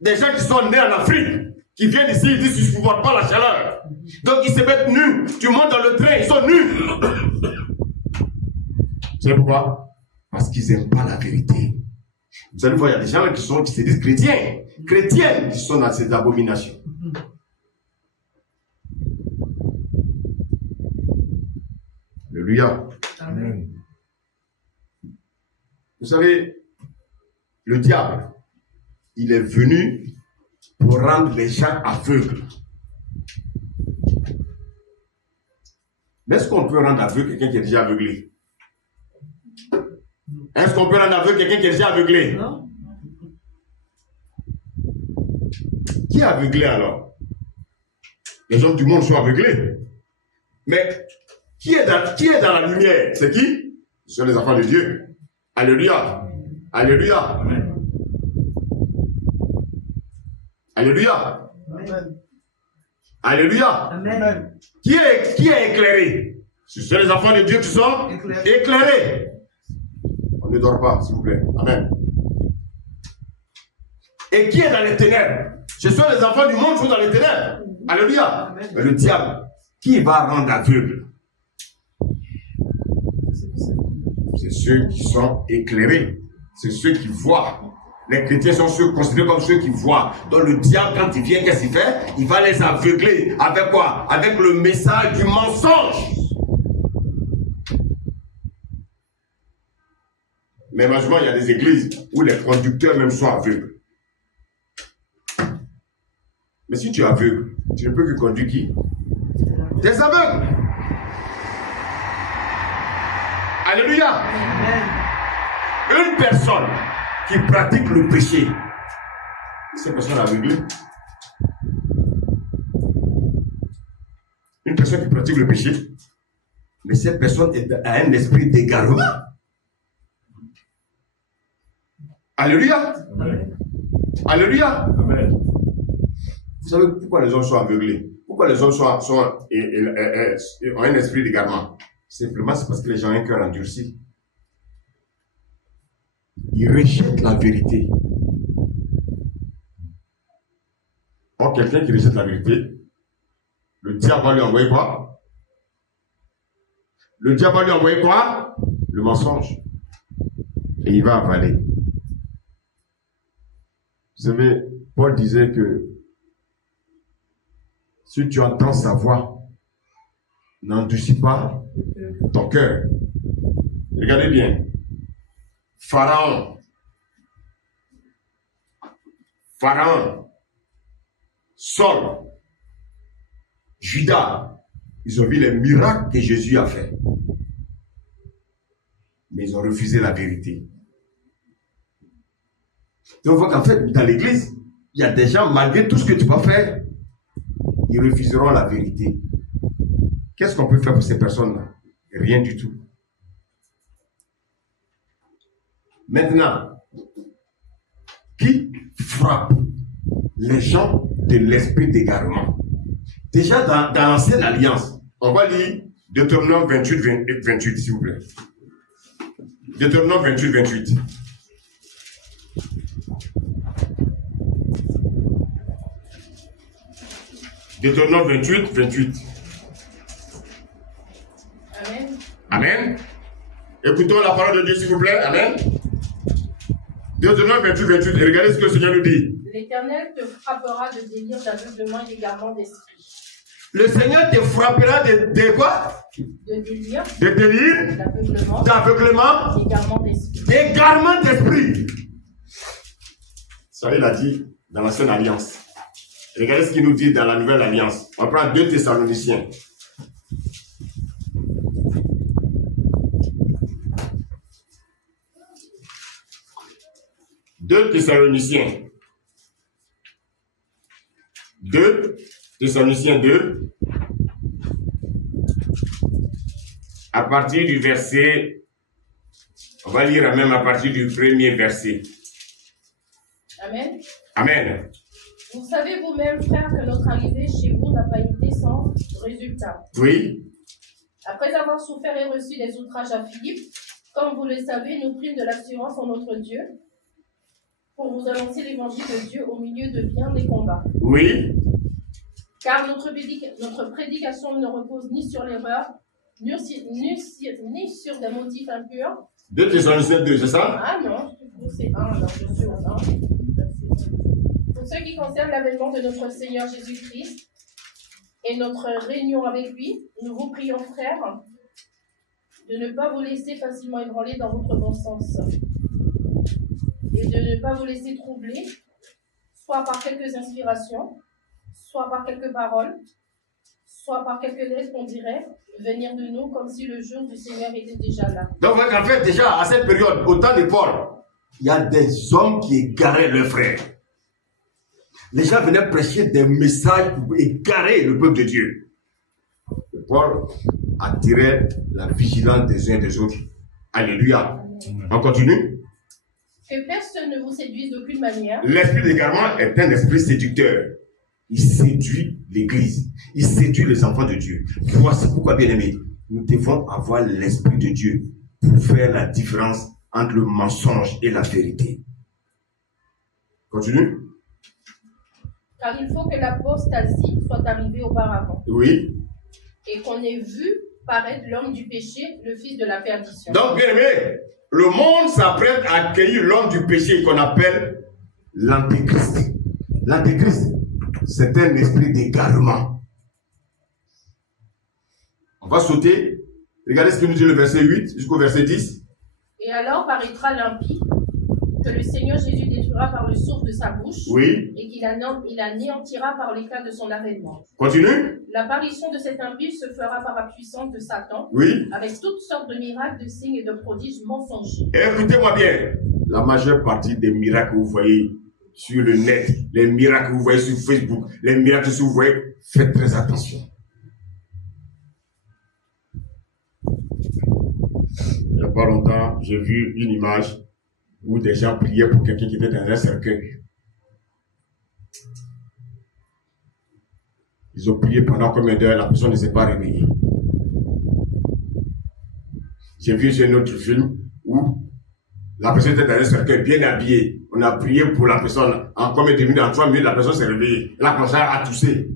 Des gens qui sont nés en Afrique, qui viennent ici, ils disent qu'ils ne supportent pas la chaleur. Donc ils se mettent nus. Tu montes dans le train, ils sont nus. Tu sais pourquoi? Parce qu'ils n'aiment pas la vérité. Vous allez voir, il y a des gens qui se disent chrétiens, chrétiennes, qui sont dans ces abominations. Alléluia. Amen. Vous savez, le diable, il est venu pour rendre les gens aveugles. Mais est-ce qu'on peut rendre aveugle quelqu'un qui est déjà aveuglé? Est-ce qu'on peut rendre aveugle quelqu'un qui est déjà aveuglé? Non. Qui est aveuglé alors? Les hommes du monde sont aveuglés. Mais qui est dans la lumière? C'est qui? Ce sont les enfants de Dieu. Alléluia. Alléluia. Amen. Alléluia. Amen. Alléluia. Amen. Qui est éclairé? Ce sont les enfants de Dieu qui sont éclairés. On ne dort pas, s'il vous plaît. Amen. Et qui est dans les ténèbres? Ce sont les enfants du monde qui sont dans les ténèbres. Alléluia. Amen. Mais le diable, qui va rendre aveugle? C'est ceux qui sont éclairés. C'est ceux qui voient. Les chrétiens sont ceux considérés comme ceux qui voient. Donc le diable, quand il vient, qu'est-ce qu'il fait? Il va les aveugler. Avec quoi? Avec le message du mensonge. Mais malheureusement, il y a des églises où les conducteurs même sont aveugles. Mais si tu es aveugle, tu ne peux que conduire qui? Des aveugles. Alléluia. Amen. Une personne qui pratique le péché, cette personne est aveuglée. Une personne qui pratique le péché, mais cette personne a un esprit d'égarement. Alléluia. Amen. Alléluia. Amen. Vous savez pourquoi les hommes sont aveuglés? Pourquoi les hommes ont un esprit d'égarement? Simplement, c'est parce que les gens ont un cœur endurci. Ils rejettent la vérité. Or, quelqu'un qui rejette la vérité, le diable va lui envoyer quoi? Le diable va lui envoyer quoi? Le mensonge. Et il va avaler. Vous savez, Paul disait que si tu entends sa voix, n'endurcis pas ton cœur. Regardez bien. Pharaon, Saul, Judas, ils ont vu les miracles que Jésus a fait. Mais ils ont refusé la vérité. Donc on voit qu'en fait, dans l'église, il y a des gens, malgré tout ce que tu peux faire, ils refuseront la vérité. Qu'est-ce qu'on peut faire pour ces personnes-là? Rien du tout. Maintenant, qui frappe les gens de l'esprit d'égarement? Déjà dans l'ancienne alliance, on va lire Deutéronome 28, s'il vous plaît. Deutéronome 28. Deutéronome 28. Amen. Amen. Écoutons la parole de Dieu, s'il vous plaît. Amen. Deutéronome 28. Et regardez ce que le Seigneur nous dit. L'Éternel te frappera de délire, d'aveuglement et d'égarement d'esprit. Le Seigneur te frappera de quoi? De délire. De délire. D'aveuglement. D'égarement d'esprit. Ça, il a dit dans l'ancienne alliance. Regardez ce qu'il nous dit dans la nouvelle alliance. On prend 2 Thessaloniciens. Deux Thessaloniciens 2, à partir du verset, on va lire même à partir du premier verset. Amen. Amen. Vous savez vous-même, frères, que notre arrivée chez vous n'a pas été sans résultat. Oui. Après avoir souffert et reçu des outrages à Philippe, comme vous le savez, nous prîmes de l'assurance en notre Dieu pour vous annoncer l'évangile de Dieu au milieu de bien des combats. Oui. Car notre prédication ne repose ni sur l'erreur, ni sur des motifs impurs. 2 Thessaloniciens 2, c'est ça? Ah non, c'est 1, alors je suis au 1. Pour ce qui concerne l'avènement de notre Seigneur Jésus-Christ et notre réunion avec lui, nous vous prions, frères, de ne pas vous laisser facilement ébranler dans votre bon sens et de ne pas vous laisser troubler, soit par quelques inspirations, soit par quelques paroles, soit par quelques lettres qu'on dirait venir de nous comme si le jour du Seigneur était déjà là. Donc, en fait, déjà, à cette période, au temps de Paul, il y a des hommes qui égaraient leurs frères. Les gens venaient prêcher des messages pour égarer le peuple de Dieu. Et Paul attirait la vigilance des uns et des autres. Alléluia. On continue. Que personne ne vous séduise d'aucune manière. L'esprit d'égarement est un esprit séducteur. Il séduit l'Église. Il séduit les enfants de Dieu. Voici pourquoi, bien aimés, nous devons avoir l'esprit de Dieu pour faire la différence entre le mensonge et la vérité. Continue. Car il faut que l'apostasie soit arrivée auparavant. Oui. Et qu'on ait vu paraître l'homme du péché, le fils de la perdition. Donc, bien aimé, le monde s'apprête à accueillir l'homme du péché qu'on appelle l'antéchrist. L'antéchrist, c'est un esprit d'égarement. On va sauter. Regardez ce que nous dit le verset 8 jusqu'au verset 10. Et alors paraîtra l'impie, que le Seigneur Jésus détruira par le souffle de sa bouche, Oui. et qu'il anéantira par l'éclat de son avènement. Continue. L'apparition de cet impie se fera par la puissance de Satan, Oui. avec toutes sortes de miracles, de signes et de prodiges mensongers. Écoutez-moi bien. La majeure partie des miracles que vous voyez sur le net, les miracles que vous voyez sur Facebook, les miracles que vous voyez, faites très attention. Il n'y a pas longtemps, j'ai vu une image où des gens priaient pour quelqu'un qui était dans un cercueil. Ils ont prié pendant combien d'heures, la personne ne s'est pas réveillée. J'ai vu un autre film où la personne était dans un cercueil bien habillée. On a prié pour la personne. En combien de minutes, en 3 minutes, la personne s'est réveillée. Elle a commencé à tousser.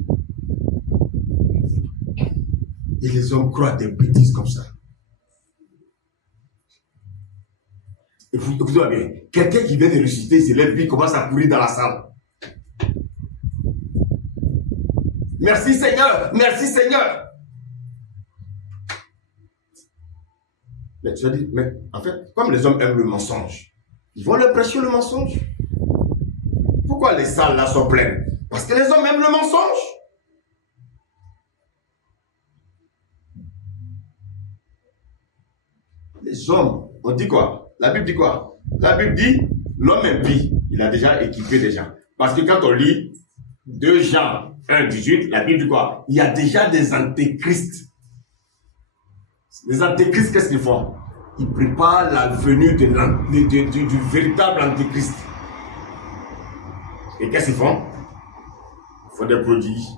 Et les hommes croient à des bêtises comme ça. Écoutez-moi bien. Quelqu'un qui vient de ressusciter, il se lève, puis il commence à courir dans la salle. Merci Seigneur, merci Seigneur. Mais tu as dit, mais en fait, comme les hommes aiment le mensonge, ils vont leur prêcher le mensonge. Pourquoi les salles là sont pleines? Parce que les hommes aiment le mensonge. Les hommes, on dit quoi? La Bible dit quoi? La Bible dit, l'homme impie, il a déjà équipé des gens. Parce que quand on lit 2 Jean 1,18, la Bible dit quoi? Il y a déjà des antéchrists. Les antéchrists, qu'est-ce qu'ils font? Ils préparent la venue du véritable antéchrist. Et qu'est-ce qu'ils font? Ils font des prodiges.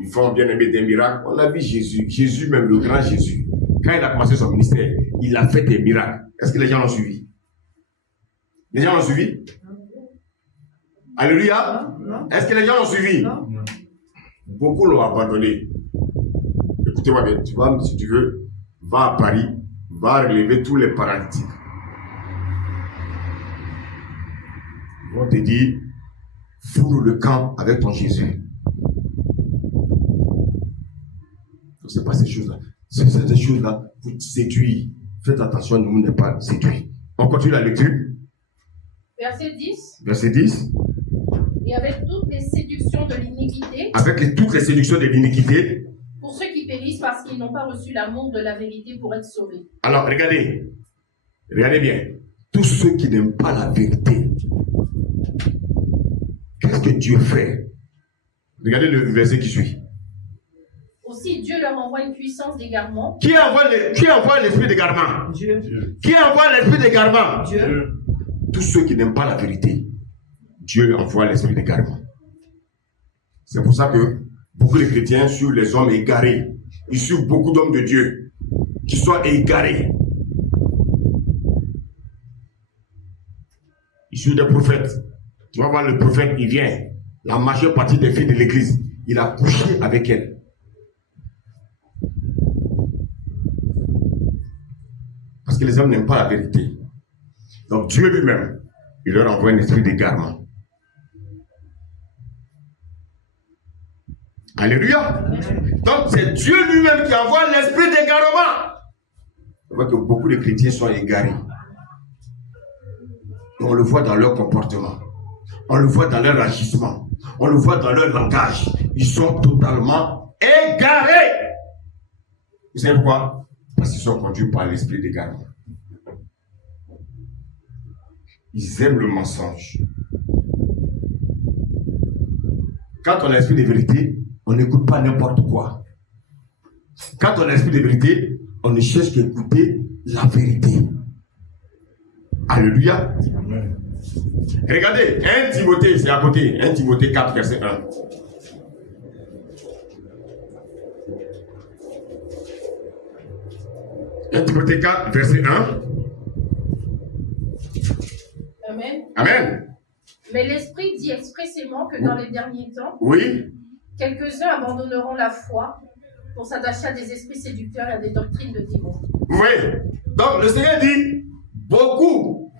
Ils font bien aimer des miracles. On a vu Jésus. Jésus, même le grand Jésus. Quand il a commencé son ministère, il a fait des miracles. Est-ce que les gens l'ont suivi? Les gens l'ont suivi? Alléluia. Est-ce que les gens l'ont suivi? Non. Beaucoup l'ont abandonné. Écoutez-moi bien, tu vas, si tu veux, va à Paris, va relever tous les paralytiques. Ils vont te dire, foule le camp avec ton Jésus. C'est pas ces choses-là. C'est des choses-là pour te séduire. Faites attention, nous n'est pas séduit. On continue la lecture. Verset 10. Verset 10. Et avec toutes les séductions de l'iniquité. Avec toutes les séductions de l'iniquité. Pour ceux qui périssent parce qu'ils n'ont pas reçu l'amour de la vérité pour être sauvés. Alors, regardez. Regardez bien. Tous ceux qui n'aiment pas la vérité. Qu'est-ce que Dieu fait? Regardez le verset qui suit. Aussi, Dieu leur envoie une puissance d'égarement. Qui envoie l'esprit d'égarement? Dieu. Qui envoie l'esprit d'égarement? Dieu. Tous ceux qui n'aiment pas la vérité, Dieu envoie l'esprit d'égarement. C'est pour ça que beaucoup de chrétiens suivent les hommes égarés. Ils suivent beaucoup d'hommes de Dieu qui sont égarés. Il suit des prophètes. Tu vas voir le prophète, il vient. La majeure partie des filles de l'église, il a couché avec elles. Parce que les hommes n'aiment pas la vérité. Donc Dieu lui-même, il leur envoie un esprit d'égarement. Alléluia. Donc c'est Dieu lui-même qui envoie l'esprit d'égarement. On voit que beaucoup de chrétiens sont égarés. Et on le voit dans leur comportement. On le voit dans leur agissement. On le voit dans leur langage. Ils sont totalement égarés. Vous savez pourquoi? Parce qu'ils sont conduits par l'esprit d'égarement. Ils aiment le mensonge. Quand on a l'esprit de vérité, on n'écoute pas n'importe quoi. Quand on a l'esprit de vérité, on ne cherche qu'à écouter la vérité. Alléluia. Amen. Regardez, 1 Timothée, c'est à côté. 1 Timothée 4, verset 1. Timothée 4, verset 1. Amen. Amen. Mais l'Esprit dit expressément que dans les derniers temps, oui, quelques-uns abandonneront la foi pour s'attacher à des esprits séducteurs et à des doctrines de démons. Oui. Donc le Seigneur dit, beaucoup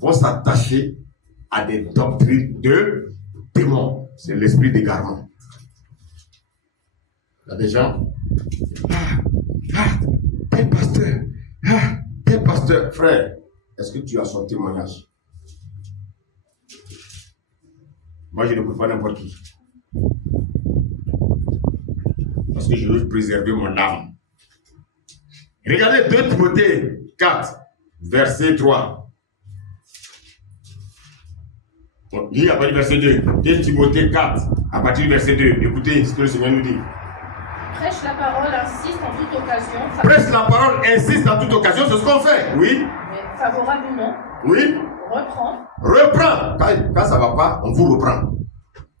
vont s'attacher à des doctrines de démons. C'est l'esprit d'égarement. Il y a des gens, tel pasteur, frère, est-ce que tu as son témoignage? Moi, je ne peux pas n'importe qui. Parce que je veux préserver mon âme. Regardez 2 Timothée 4, verset 3. Bon, lis à partir du verset 2. 2 Timothée 4, à partir du verset 2. Écoutez ce que le Seigneur nous dit. Prêche la parole, insiste en toute occasion. Prêche la parole, insiste en toute occasion, c'est ce qu'on fait. Oui. Mais favorablement. Oui. Reprends. Quand ça ne va pas, on vous reprend.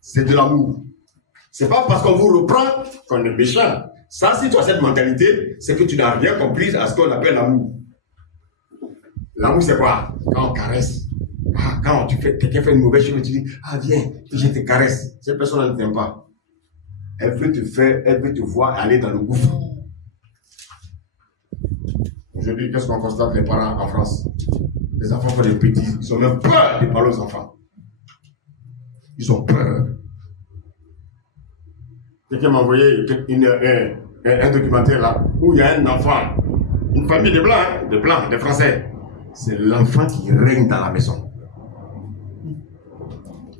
C'est de l'amour. C'est pas parce qu'on vous reprend qu'on est méchant. Ça, si tu as cette mentalité, c'est que tu n'as rien compris à ce qu'on appelle l'amour. L'amour, c'est quoi? Quand on caresse. Quand quelqu'un fait une mauvaise chose, tu dis, viens, je te caresse. Cette personne ne t'aime pas. Elle veut te voir aller dans le gouffre. Aujourd'hui, qu'est-ce qu'on constate les parents en France? Les enfants font des petits, ils ont même peur de parler aux enfants. Ils ont peur. Quelqu'un m'a envoyé un documentaire là, où il y a un enfant, une famille de blancs, de Français. C'est l'enfant qui règne dans la maison.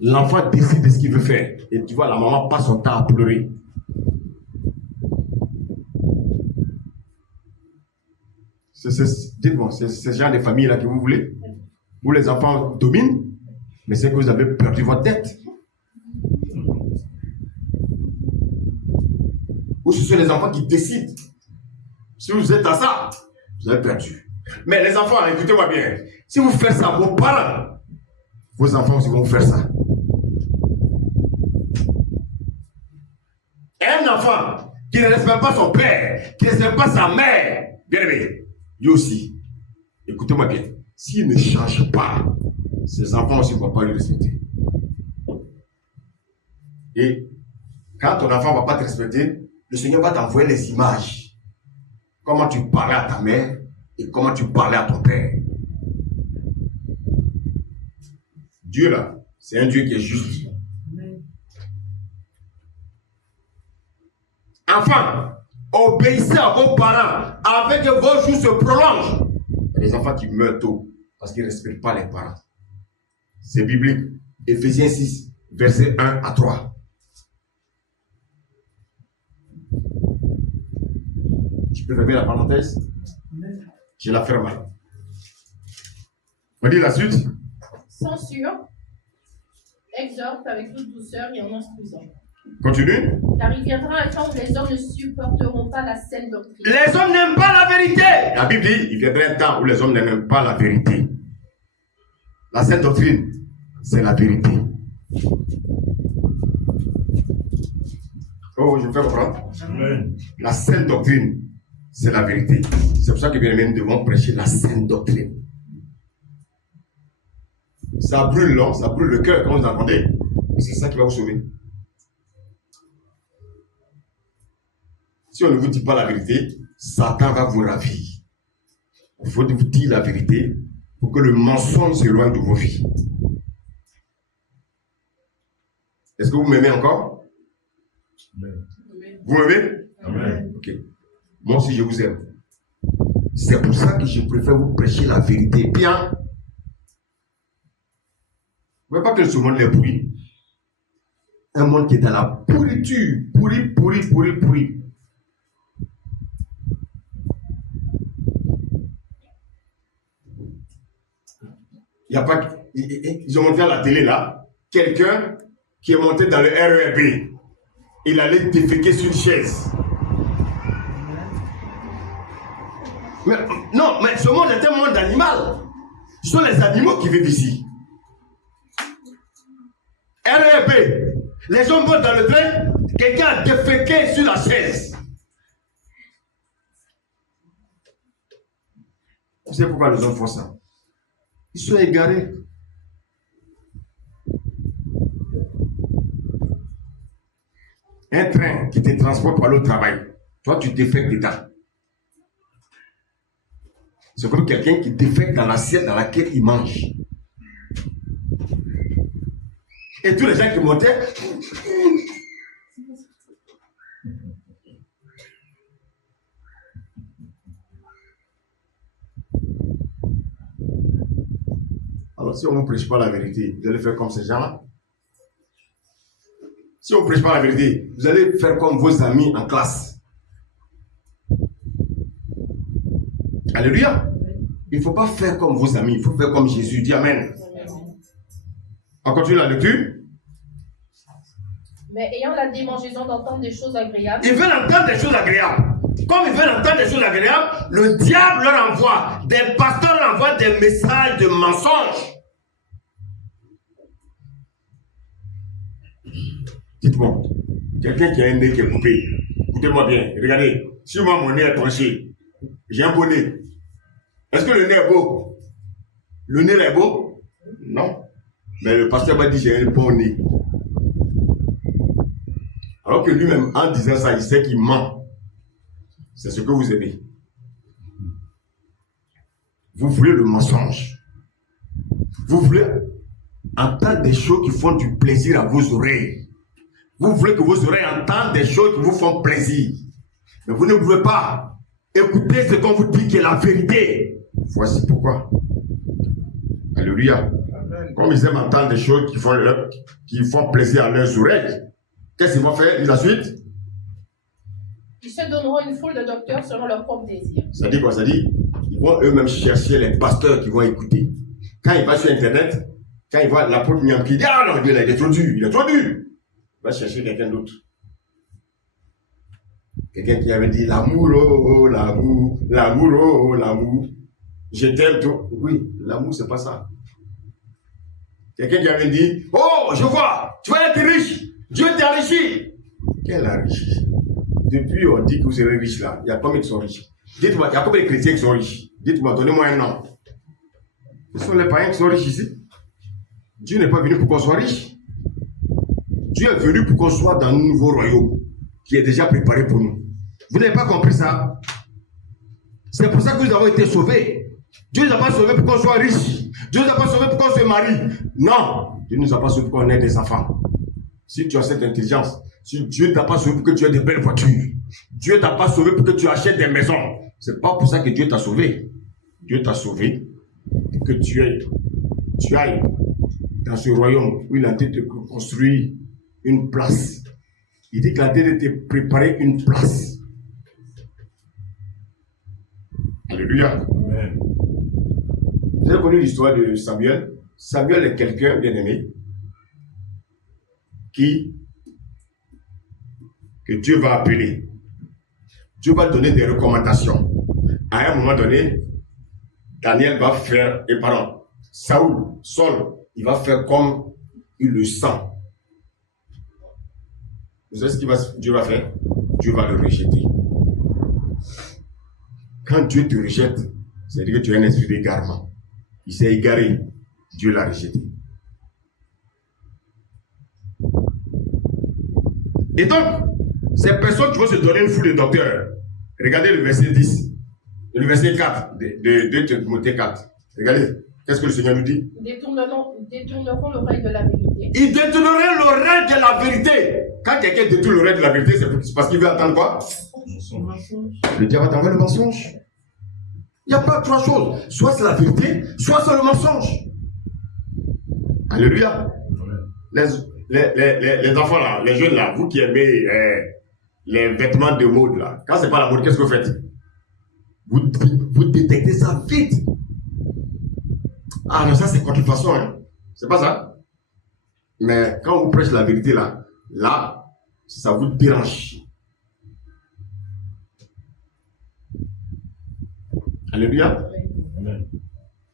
L'enfant décide de ce qu'il veut faire. Et tu vois, la maman passe son temps à pleurer. Dites-moi, c'est ce genre de famille-là que vous voulez? Où les enfants dominent, mais c'est que vous avez perdu votre tête. Ou ce sont les enfants qui décident. Si vous êtes à ça, vous avez perdu. Mais les enfants, écoutez-moi bien. Si vous faites ça, vos parents, vos enfants aussi vont vous faire ça. Un enfant qui ne respecte pas son père, qui ne respecte pas sa mère, bien aimé, lui aussi, écoutez-moi bien, s'il ne change pas, ses enfants aussi ne vont pas le respecter. Et quand ton enfant ne va pas te respecter, le Seigneur va t'envoyer les images. Comment tu parlais à ta mère et comment tu parlais à ton père. Dieu là, c'est un Dieu qui est juste. Enfants, obéissez à vos parents afin que vos jours se prolongent. Il y a des enfants qui meurent tôt parce qu'ils ne respectent pas les parents. C'est biblique. Éphésiens 6, versets 1 à 3. Je peux fermer la parenthèse? Je la ferme. On dit la suite. Censure, exhorte avec toute douceur et en instruisant. Continue. Car il viendra un temps où les hommes ne supporteront pas la saine doctrine. Les hommes n'aiment pas la vérité. La Bible dit, il viendra un temps où les hommes n'aiment pas la vérité. La saine doctrine, c'est la vérité. Oh, je me fais comprendre. Amen. La saine doctrine, c'est la vérité. C'est pour ça que bien aimé, nous devons prêcher la saine doctrine. Ça brûle, non? Ça brûle le cœur quand vous entendez. C'est ça qui va vous sauver. Si on ne vous dit pas la vérité, Satan va vous ravir. Il faut vous dire la vérité pour que le mensonge s'éloigne de vos vies. Est-ce que vous m'aimez encore? Amen. Vous m'aimez? Amen. Ok. Moi aussi, je vous aime. C'est pour ça que je préfère vous prêcher la vérité. Bien. Vous ne voyez pas que ce monde est pourri. Un monde qui est dans la pourriture. Pourri. Il n'y a pas. Ils ont monté à la télé là. Quelqu'un qui est monté dans le REB. Il allait déféquer sur une chaise. Mais, non, mais ce monde est un monde animal. Ce sont les animaux qui vivent ici. REB. Les gens vont dans le train, quelqu'un a déféqué sur la chaise. Vous savez pourquoi les gens font ça? Ils sont égarés. Un train qui te transporte pour aller au travail. Toi, tu défèques dedans. C'est comme quelqu'un qui défèque dans l'assiette dans laquelle il mange. Et tous les gens qui montaient. Alors, si on ne vous prêche pas la vérité, vous allez faire comme ces gens-là. Si on ne prêche pas la vérité, vous allez faire comme vos amis en classe. Alléluia. Il ne faut pas faire comme vos amis, il faut faire comme Jésus. Dis Amen. On continue la lecture. Mais ayant la démangeaison d'entendre des choses agréables. Ils veulent entendre des choses agréables. Comme ils veulent entendre des choses agréables, le diable leur envoie, des pasteurs leur envoient des messages de mensonges. Dites-moi, quelqu'un qui a un nez qui est coupé, écoutez-moi bien, regardez, si moi mon nez est tranché, j'ai un beau nez. Est-ce que le nez est beau? Le nez est beau? Non. Mais le pasteur m'a dit j'ai un bon nez. Alors que lui-même, en disant ça, il sait qu'il ment. C'est ce que vous aimez. Vous voulez le mensonge. Vous voulez entendre des choses qui font du plaisir à vos oreilles. Vous voulez que vos oreilles entendent des choses qui vous font plaisir. Mais vous ne voulez pas écouter ce qu'on vous dit qui est la vérité. Voici pourquoi. Alléluia. Amen. Comme ils aiment entendre des choses qui font plaisir à leurs oreilles, qu'est-ce qu'ils vont faire? Et la suite? Ils se donneront une foule de docteurs selon leur propre désir. Ça dit quoi? Ça dit, ils vont eux-mêmes chercher les pasteurs qui vont écouter. Quand il va sur Internet, quand il voit l'apôtre Niam qui dit, ah non, il est trop dur, il est trop dur. Il va chercher quelqu'un d'autre. Quelqu'un qui avait dit, l'amour, oh, l'amour, l'amour, oh, l'amour. Je t'aime tout. Oui, l'amour, c'est pas ça. Quelqu'un qui avait dit, oh, je vois, tu vas être riche. Dieu t'a enrichi. Quel enrichi? Depuis, on dit que vous serez riche là. Il y a combien qui sont riches? Dites-moi, il y a combien de chrétiens qui sont riches? Dites-moi, donnez-moi un nom. Ce sont les païens qui sont riches ici. Dieu n'est pas venu pour qu'on soit riche. Dieu est venu pour qu'on soit dans un nouveau royaume qui est déjà préparé pour nous. Vous n'avez pas compris ça? C'est pour ça que nous avons été sauvés. Dieu ne nous a pas sauvés pour qu'on soit riche. Dieu ne nous a pas sauvés pour qu'on se marie. Non. Dieu ne nous a pas sauvés pour qu'on ait des enfants. Si tu as cette intelligence, si Dieu ne t'a pas sauvé pour que tu aies de belles voitures, Dieu ne t'a pas sauvé pour que tu achètes des maisons, c'est pas pour ça que Dieu t'a sauvé. Dieu t'a sauvé pour que tu ailles dans ce royaume où il a été de construire une place. Il dit qu'il a été de te préparer une place. Alléluia. Amen. Vous avez connu l'histoire de Samuel? Samuel est quelqu'un bien aimé que Dieu va appeler. Dieu va donner des recommandations. À un moment donné, Daniel va faire, Saul, il va faire comme il le sent. Vous savez ce que Dieu va faire? Dieu va le rejeter. Quand Dieu te rejette, c'est-à-dire que tu as un esprit d'égarement. Il s'est égaré. Dieu l'a rejeté. Et donc, ces personnes qui vont se donner une foule de docteurs, regardez le verset 10, le verset 4 de Timothée 4. Regardez, qu'est-ce que le Seigneur nous dit? Détourneront l'oreille de la vérité. Ils détourneraient l'oreille de la vérité. Quand quelqu'un détourne l'oreille de la vérité, c'est parce qu'il veut attendre quoi? Le diable va t'envoyer le mensonge. Il n'y a pas trois choses. Soit c'est la vérité, soit c'est le mensonge. Alléluia. Les enfants là, les jeunes là, vous qui aimez les vêtements de mode là, quand c'est pas la mode, qu'est-ce que vous faites? Vous détectez ça vite. Ah non, ça c'est contrefaçon, hein. C'est pas ça. Mais quand vous prêchez la vérité là, ça vous dérange. Alléluia. Amen.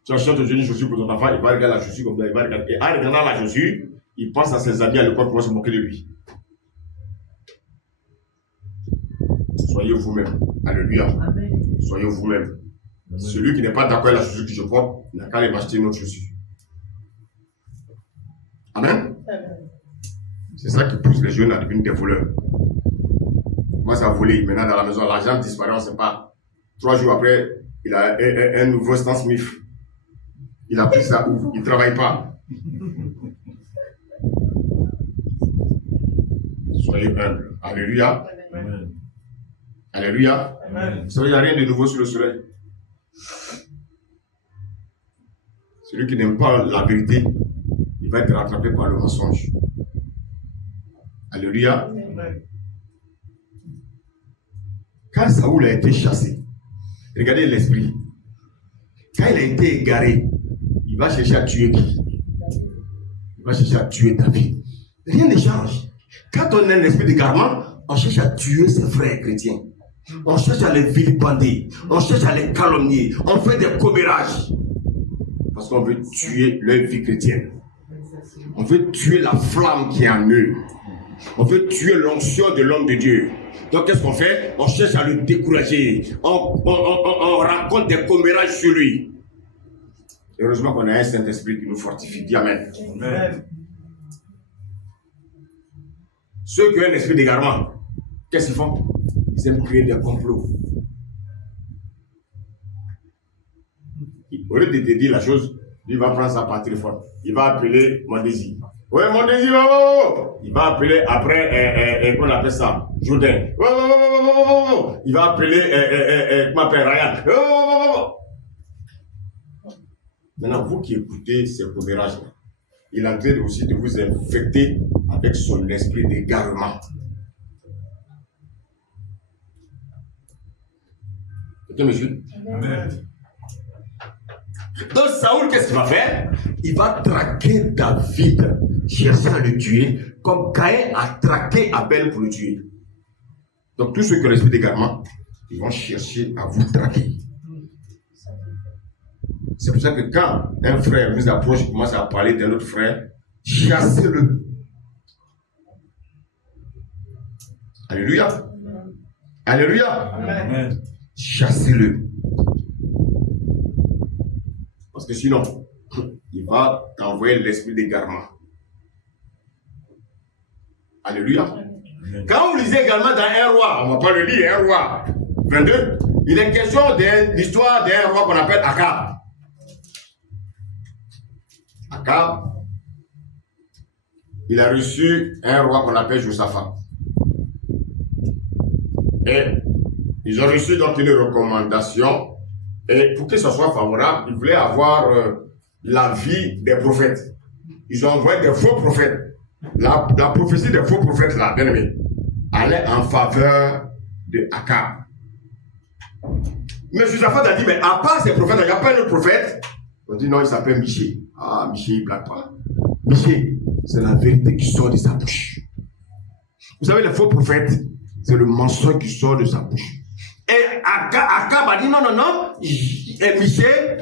Tu achètes une chaussure pour ton enfant, il va regarder la chaussure comme ça, il va regarder. Et en regardant la chaussure, il pense à ses amis à l'école qui vont se moquer de lui. Soyez vous-même. Alléluia. Amen. Soyez vous-même. Amen. Celui qui n'est pas d'accord avec la chaussure que je porte, n'a qu'à aller m'acheter une autre chaussure. Amen. Amen. C'est ça qui pousse les jeunes à devenir des voleurs. Moi, ça a volé. Maintenant, dans la maison, l'argent disparaît, on ne sait pas. 3 jours après, il a un nouveau Stan Smith. Il a pris ça où? Il ne travaille pas. Soyez humbles. Alléluia. Amen. Alléluia. Amen. Vous savez, il n'y a rien de nouveau sur le soleil. Celui qui n'aime pas la vérité, il va être rattrapé par le mensonge. Alléluia. Amen. Quand Saoul a été chassé, regardez l'esprit. Quand il a été égaré, il va chercher à tuer qui? Il va chercher à tuer David. Rien ne change. Quand on a un esprit d'égarement, on cherche à tuer ses frères chrétiens. On cherche à les vilipender. On cherche à les calomnier. On fait des commérages. Parce qu'on veut tuer leur vie chrétienne. On veut tuer la flamme qui est en eux. On veut tuer l'onction de l'homme de Dieu. Donc qu'est-ce qu'on fait? On cherche à le décourager. On raconte des commérages sur lui. Heureusement qu'on a un Saint-Esprit qui nous fortifie. Dis Amen. Amen. Ceux qui ont un esprit d'égarement, qu'est-ce qu'ils font? Ils aiment créer des complots. Au lieu de te dire la chose, il va prendre ça par téléphone. Il va appeler mon désir. Oui, mon désir, il va appeler après, qu'on appelle ça, Jourdain. Il va appeler, comment appelle Ryan. Maintenant, vous qui écoutez ces commérages-là, il est en train aussi de vous infecter avec son esprit d'égarement. Ok, monsieur? Amen. Donc Saoul, qu'est-ce qu'il va faire? Il va traquer David, chercher à le tuer, comme Caïn a traqué Abel pour le tuer. Donc tous ceux qui ont l'esprit d'égarement, ils vont chercher à vous traquer. C'est pour ça que quand un frère vous approche, commence à parler d'un autre frère, chassez-le. Alléluia. Alléluia. Amen. Chassez-le. Parce que sinon, il va t'envoyer l'esprit d'égarement. Alléluia. Amen. Quand vous lisez également dans un roi, on ne va pas le lire, un roi 22, il est question de l'histoire d'un roi qu'on appelle Akab. Akab, il a reçu un roi qu'on appelle Josaphat. Et ils ont reçu donc une recommandation. Et pour que ce soit favorable, ils voulaient avoir l'avis des prophètes. Ils ont envoyé des faux prophètes. La prophétie des faux prophètes, là, bien aimé, allait en faveur de Akab. Mais Josaphat a dit, mais à part ces prophètes, il n'y a pas un autre prophète. On dit non, il s'appelle Michée. Ah, Michée, il ne blague pas. Michée, c'est la vérité qui sort de sa bouche. Vous savez, les faux prophètes, c'est le mensonge qui sort de sa bouche. Et Akab a dit non, non, non. Et Michée,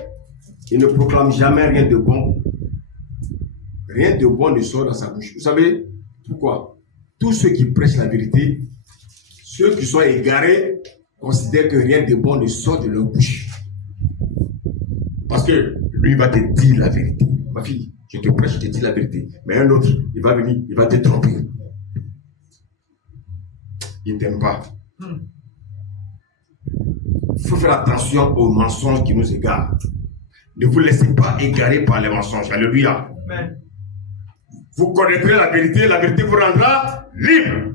il ne proclame jamais rien de bon. Rien de bon ne sort dans sa bouche. Vous savez pourquoi? Tous ceux qui prêchent la vérité, ceux qui sont égarés, considèrent que rien de bon ne sort de leur bouche. Parce que lui va te dire la vérité. Il ma fille, je te prêche, je te dis la vérité. Mais un autre, il va venir, il va te tromper. Il ne t'aime pas. Il faut faire attention aux mensonges qui nous égarent. Ne vous laissez pas égarer par les mensonges. Alléluia. Amen. Vous connaîtrez la vérité vous rendra libre.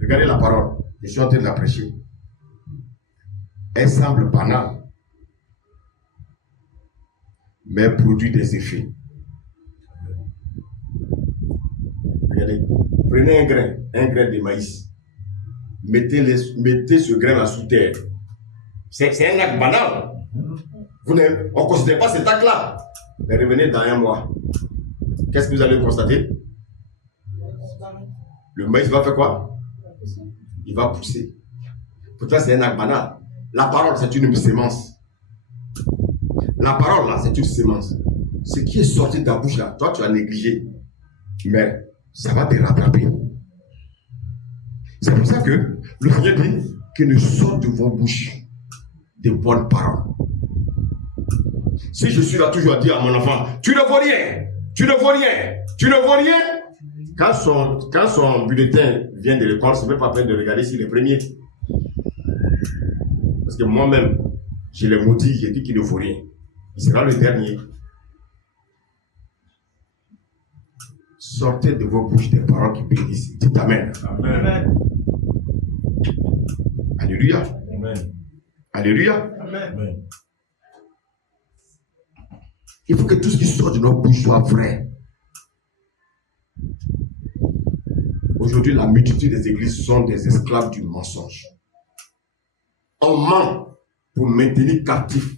Regardez la parole. Je suis en train de la prêcher. Elle semble banale, mais elle produit des effets. Regardez. Prenez un grain de maïs. Mettez ce grain là sous terre. C'est un acte banal. On ne considère pas cet acte-là. Mais revenez dans un mois. Qu'est-ce que vous allez constater? Le maïs va faire quoi? Il va pousser. Pourtant, c'est un acte banal. La parole, c'est une sémence. La parole, là, c'est une sémence. Ce qui est sorti de ta bouche, là, toi, tu as négligé. Mais ça va te rattraper. C'est pour ça que le Seigneur dit qu'il ne sort de vos bouches de bonnes paroles. Si je suis là toujours à dire à mon enfant, tu ne vaux rien, tu ne vaux rien, tu ne vaux rien. Quand son bulletin vient de l'école, c'est même pas peine de regarder s'il est premier. Parce que moi-même, je l'ai maudit, j'ai dit qu'il ne vaut rien. Il sera le dernier. Sortez de vos bouches des paroles qui bénissent. Dites Amen. Amen. Alléluia. Amen. Alléluia. Amen. Il faut que tout ce qui sort de nos bouches soit vrai. Aujourd'hui, la multitude des églises sont des esclaves du mensonge. On ment pour maintenir captifs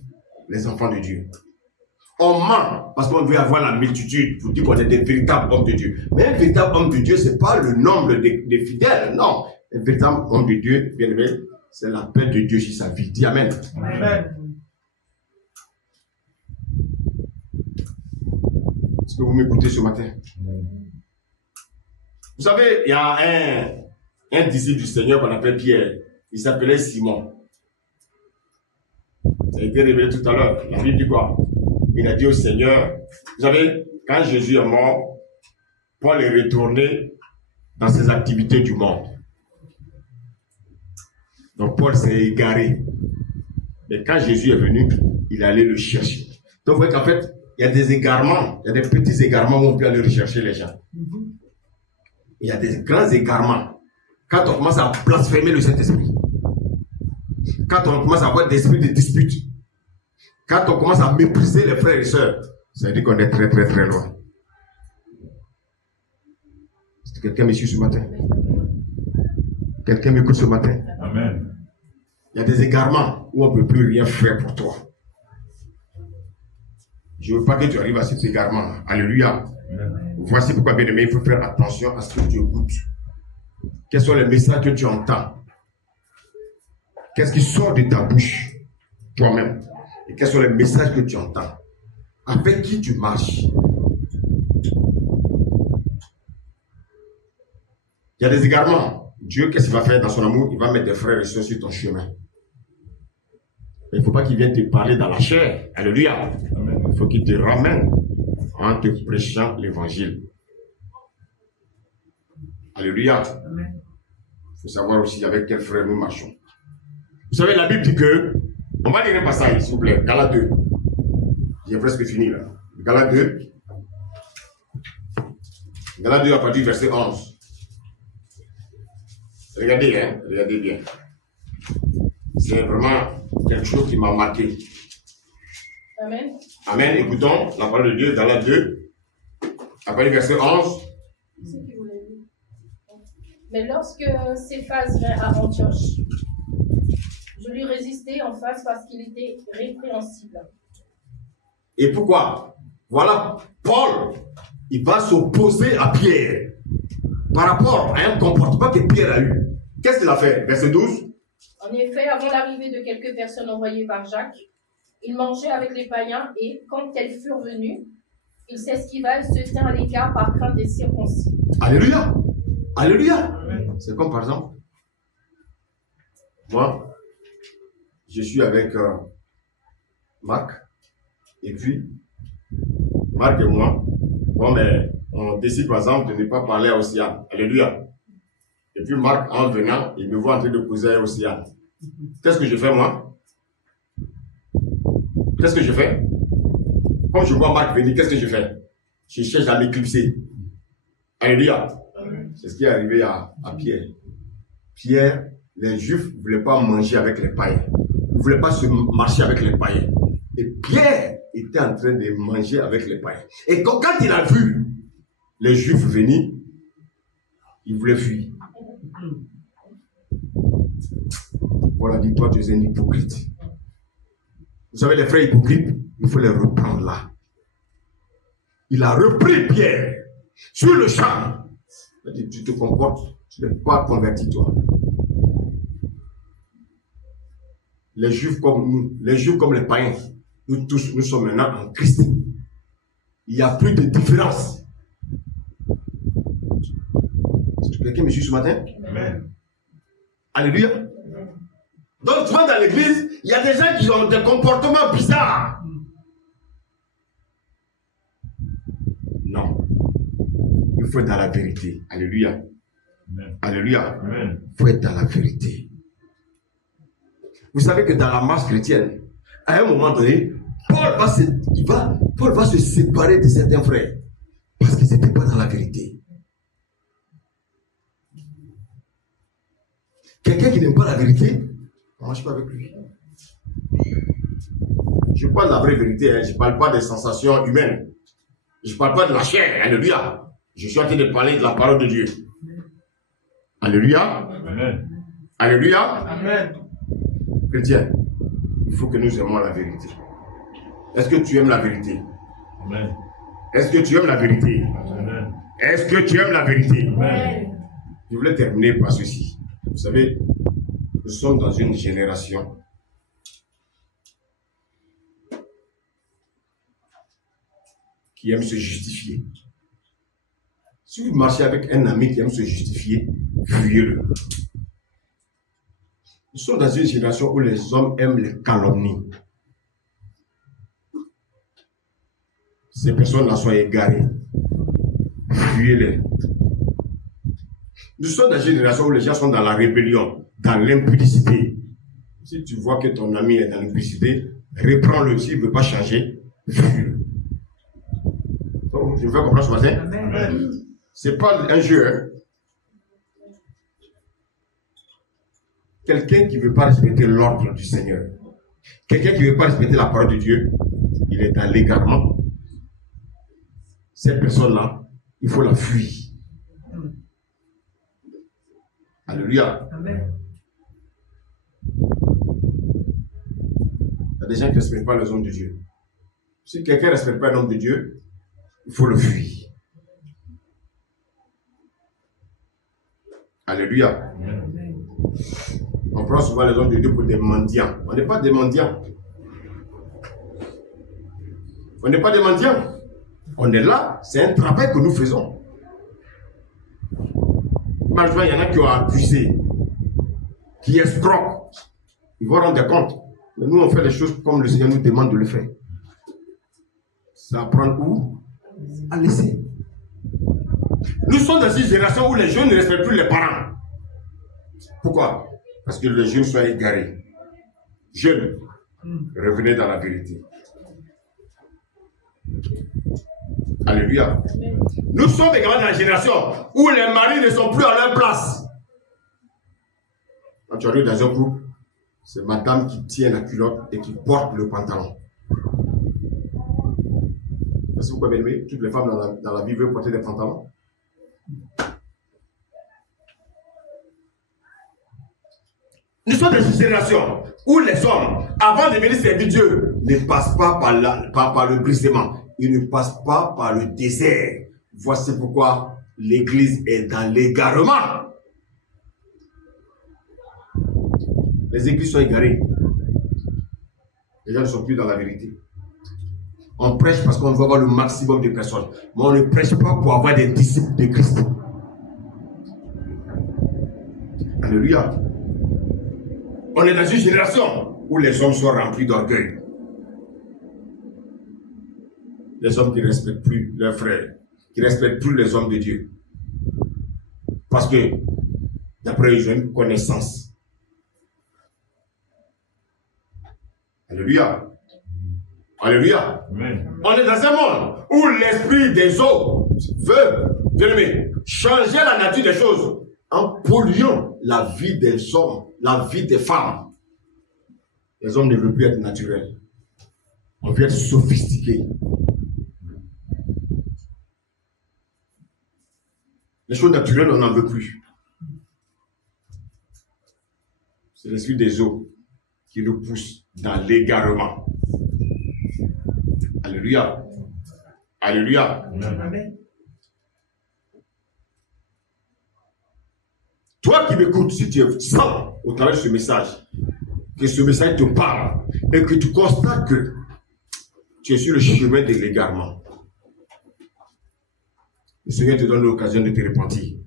les enfants de Dieu. On ment parce qu'on veut avoir la multitude pour dire qu'on est des véritables hommes de Dieu. Mais un véritable homme de Dieu, ce n'est pas le nombre des fidèles, non. Un véritable homme de Dieu, bien aimé, c'est la paix de Dieu sur sa vie. Dis Amen. Amen. Est-ce que vous m'écoutez ce matin? Vous savez, il y a un disciple du Seigneur qu'on appelle Pierre. Il s'appelait Simon. Ça a été révélé tout à l'heure. La Bible dit quoi? Il a dit au Seigneur, vous savez, quand Jésus est mort, Paul est retourné dans ses activités du monde. Donc Paul s'est égaré. Mais quand Jésus est venu, il allait le chercher. Donc vous voyez qu'en fait, il y a des égarements, il y a des petits égarements où on peut aller rechercher les gens. Il y a des grands égarements. Quand on commence à blasphémer le Saint-Esprit, quand on commence à avoir des esprits de dispute, quand on commence à mépriser les frères et sœurs, ça veut dire qu'on est très très très loin. Est-ce que quelqu'un me suit ce matin? Quelqu'un m'écoute ce matin? Amen. Il y a des égarements où on ne peut plus rien faire pour toi. Je ne veux pas que tu arrives à cet égarement. Alléluia. Amen. Voici pourquoi, bien aimé, il faut faire attention à ce que tu écoutes. Quels sont les messages que tu entends? Qu'est-ce qui sort de ta bouche, toi-même? Et quels sont les messages que tu entends? Avec qui tu marches? Il y a des égarements. Dieu, qu'est-ce qu'il va faire dans son amour? Il va mettre des frères et sœurs sur ton chemin. Mais il ne faut pas qu'ils viennent te parler dans la chair. Alléluia. Amen. Il faut qu'ils te ramènent en te prêchant l'évangile. Alléluia. Il faut savoir aussi avec quel frère nous marchons. Vous savez, la Bible dit que, on va lire un passage, s'il vous plaît, Galates 2. J'ai presque fini là. Galates 2. Galates 2 à partir du verset 11. Regardez, hein, regardez bien. C'est vraiment quelque chose qui m'a marqué. Amen. Amen. Écoutons la parole de Dieu, Galates 2, à partir du verset 11. Mais lorsque Céphas vint à Antioche, je lui résistai en face parce qu'il était répréhensible. Et pourquoi? Voilà, Paul, il va s'opposer à Pierre par rapport à un comportement que Pierre a eu. Qu'est-ce qu'il a fait? Verset 12. En effet, avant l'arrivée de quelques personnes envoyées par Jacques, il mangeait avec les païens et, quand elles furent venues, il s'esquiva et se tint à l'écart par crainte des circoncis. Alléluia. Alléluia. C'est comme par exemple, moi, je suis avec Marc, et puis Marc et moi, bon, mais on décide par exemple de ne pas parler à Océane. Alléluia. Et puis Marc, en venant, il me voit en train de causer à Océane. Qu'est-ce que je fais moi? Qu'est-ce que je fais? Quand je vois Marc venir, qu'est-ce que je fais? Je cherche à m'éclipser. Alléluia. C'est ce qui est arrivé à Pierre. Pierre, les Juifs ne voulaient pas manger avec les païens. Ils ne voulaient pas se marcher avec les païens. Et Pierre était en train de manger avec les païens. Et quand il a vu les Juifs venir, il voulait fuir. Voilà, dit toi, tu es un hypocrite. Vous savez, les frères hypocrites, il faut les reprendre là. Il a repris Pierre sur le champ. Il a dit, tu te comportes, tu n'es pas converti toi. Les Juifs comme nous, les Juifs comme les païens, nous tous, nous sommes maintenant en Christ. Il n'y a plus de différence. Quelqu'un me suit ce matin? Amen. Alléluia. Donc, tu vas dans l'église, il y a des gens qui ont des comportements bizarres. Non. Il faut être dans la vérité. Alléluia. Amen. Alléluia. Amen. Il faut être dans la vérité. Vous savez que dans la marche chrétienne, à un moment donné, Paul va se séparer de certains frères parce qu'ils n'étaient pas dans la vérité. Quelqu'un qui n'aime pas la vérité, on ne marche pas avec lui. Je parle de la vraie vérité, hein. Je ne parle pas des sensations humaines. Je ne parle pas de la chair. Alléluia. Je suis en train de parler de la parole de Dieu. Alléluia. Amen. Alléluia. Amen. Chrétien, il faut que nous aimions la vérité. Est-ce que tu aimes la vérité? Amen. Est-ce que tu aimes la vérité? Amen. Est-ce que tu aimes la vérité? Amen. Je voulais terminer par ceci. Vous savez, nous sommes dans une génération qui aime se justifier. Si vous marchez avec un ami qui aime se justifier, fuyez-le. Nous sommes dans une génération où les hommes aiment les calomnies. Ces personnes-là sont égarées. Fuyez-les. Nous sommes dans une génération où les gens sont dans la rébellion, dans l'impudicité. Si tu vois que ton ami est dans l'impudicité, reprends-le. S'il ne veut pas changer, fuis-le. Je me fais comprendre ce matin? Amen. Ce n'est pas un jeu. Hein? Quelqu'un qui ne veut pas respecter l'ordre du Seigneur, quelqu'un qui ne veut pas respecter la parole de Dieu, il est dans l'égarement. Cette personne-là, il faut la fuir. Alléluia. Amen. Il y a des gens qui ne respectent pas les hommes de Dieu. Si quelqu'un ne respecte pas l'homme de Dieu, il faut le fuir. Alléluia. Amen. On prend souvent les hommes de Dieu pour des mendiants. On n'est pas des mendiants. On n'est pas des mendiants. On est là, c'est un travail que nous faisons. Malgré, il y en a qui ont abusé, qui escroquent. Ils vont rendre compte. Mais nous, on fait les choses comme le Seigneur nous demande de le faire. Ça apprend où? À laisser. Nous sommes dans une génération où les jeunes ne respectent plus les parents. Pourquoi? Parce que les jeunes sont égarés. Jeunes, revenez dans la vérité. Alléluia. Nous sommes également dans la génération où les maris ne sont plus à leur place. Quand tu arrives dans un groupe, c'est madame qui tient la culotte et qui porte le pantalon. Est-ce que vous pouvez aimer? Toutes les femmes dans la vie veulent porter des pantalons. Nous sommes dans une génération où les hommes, avant de venir servir Dieu, ne passent pas par le brisement. Ils ne passent pas par le désert. Voici pourquoi l'église est dans l'égarement. Les églises sont égarées. Les gens ne sont plus dans la vérité. On prêche parce qu'on veut avoir le maximum de personnes. Mais on ne prêche pas pour avoir des disciples de Christ. Alléluia. On est dans une génération où les hommes sont remplis d'orgueil. les hommes qui ne respectent plus leurs frères, qui ne respectent plus les hommes de Dieu. Parce que, d'après eux, ils ont une connaissance. Alléluia. Alléluia. Amen. On est dans un monde où l'esprit des eaux veut, bien aimé, changer la nature des choses en polluant la vie des hommes, la vie des femmes. Les hommes ne veulent plus être naturels. On veut être sophistiqués. Les choses naturelles, on n'en veut plus. C'est l'esprit des eaux qui nous pousse dans l'égarement. Alléluia. Alléluia. Amen. Toi qui m'écoutes, si tu sens au travers de ce message, que ce message te parle et que tu constates que tu es sur le chemin de l'égarement, le Seigneur te donne l'occasion de te repentir.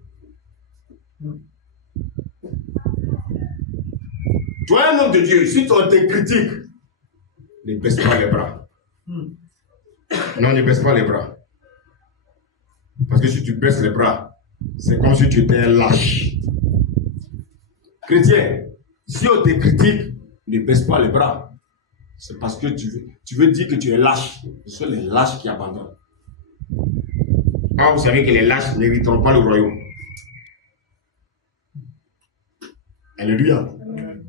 Toi, un homme de Dieu, si on te critique, ne baisse pas les bras. Non, ne baisse pas les bras. Parce que si tu baisses les bras, c'est comme si tu étais un lâche. Chrétien, si on te critique, ne baisse pas les bras. C'est parce que tu veux dire que tu es lâche. Ce sont les lâches qui abandonnent. Ah, vous savez que les lâches n'hériteront pas le royaume. Alléluia.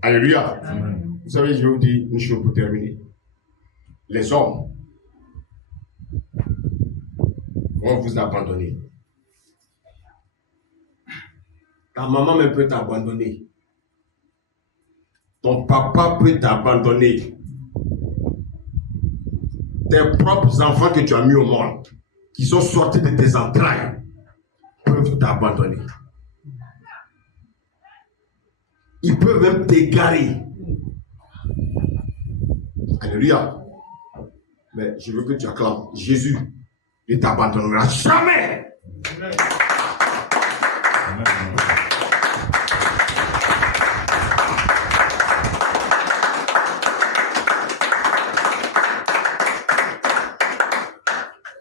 Alléluia. Amen. Vous savez, je vais vous dire une chose pour terminer. Les hommes vont vous abandonner. Ta maman même peut t'abandonner. Ton papa peut t'abandonner. Tes propres enfants que tu as mis au monde, qui sont sortis de tes entrailles, peuvent t'abandonner. Ils peuvent même t'égarer. Alléluia. Mais je veux que tu acclames. Jésus ne t'abandonnera jamais. Amen.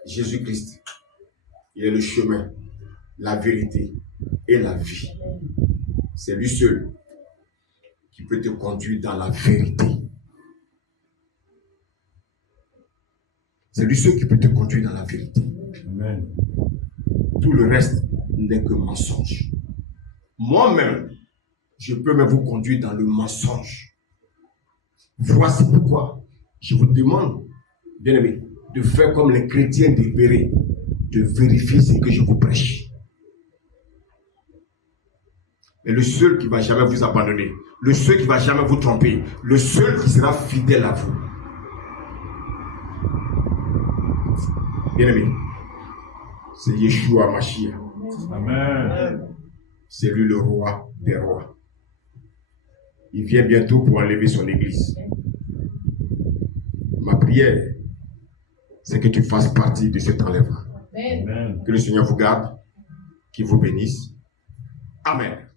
Jésus-Christ, il est le chemin, la vérité et la vie. C'est lui seul qui peut te conduire dans la vérité. C'est lui seul qui peut te conduire dans la vérité. Amen. Tout le reste n'est que mensonge. Moi-même, je peux même vous conduire dans le mensonge. Voici pourquoi je vous demande, bien aimé, de faire comme les chrétiens libérés, de vérifier ce que je vous prêche. Mais le seul qui ne va jamais vous abandonner, le seul qui ne va jamais vous tromper, le seul qui sera fidèle à vous. Bien aimé, c'est Yeshua Mashiach. Amen. C'est lui le roi des rois. Il vient bientôt pour enlever son église. Ma prière, c'est que tu fasses partie de cet enlèvement. Amen. Que le Seigneur vous garde, qu'il vous bénisse. Amen.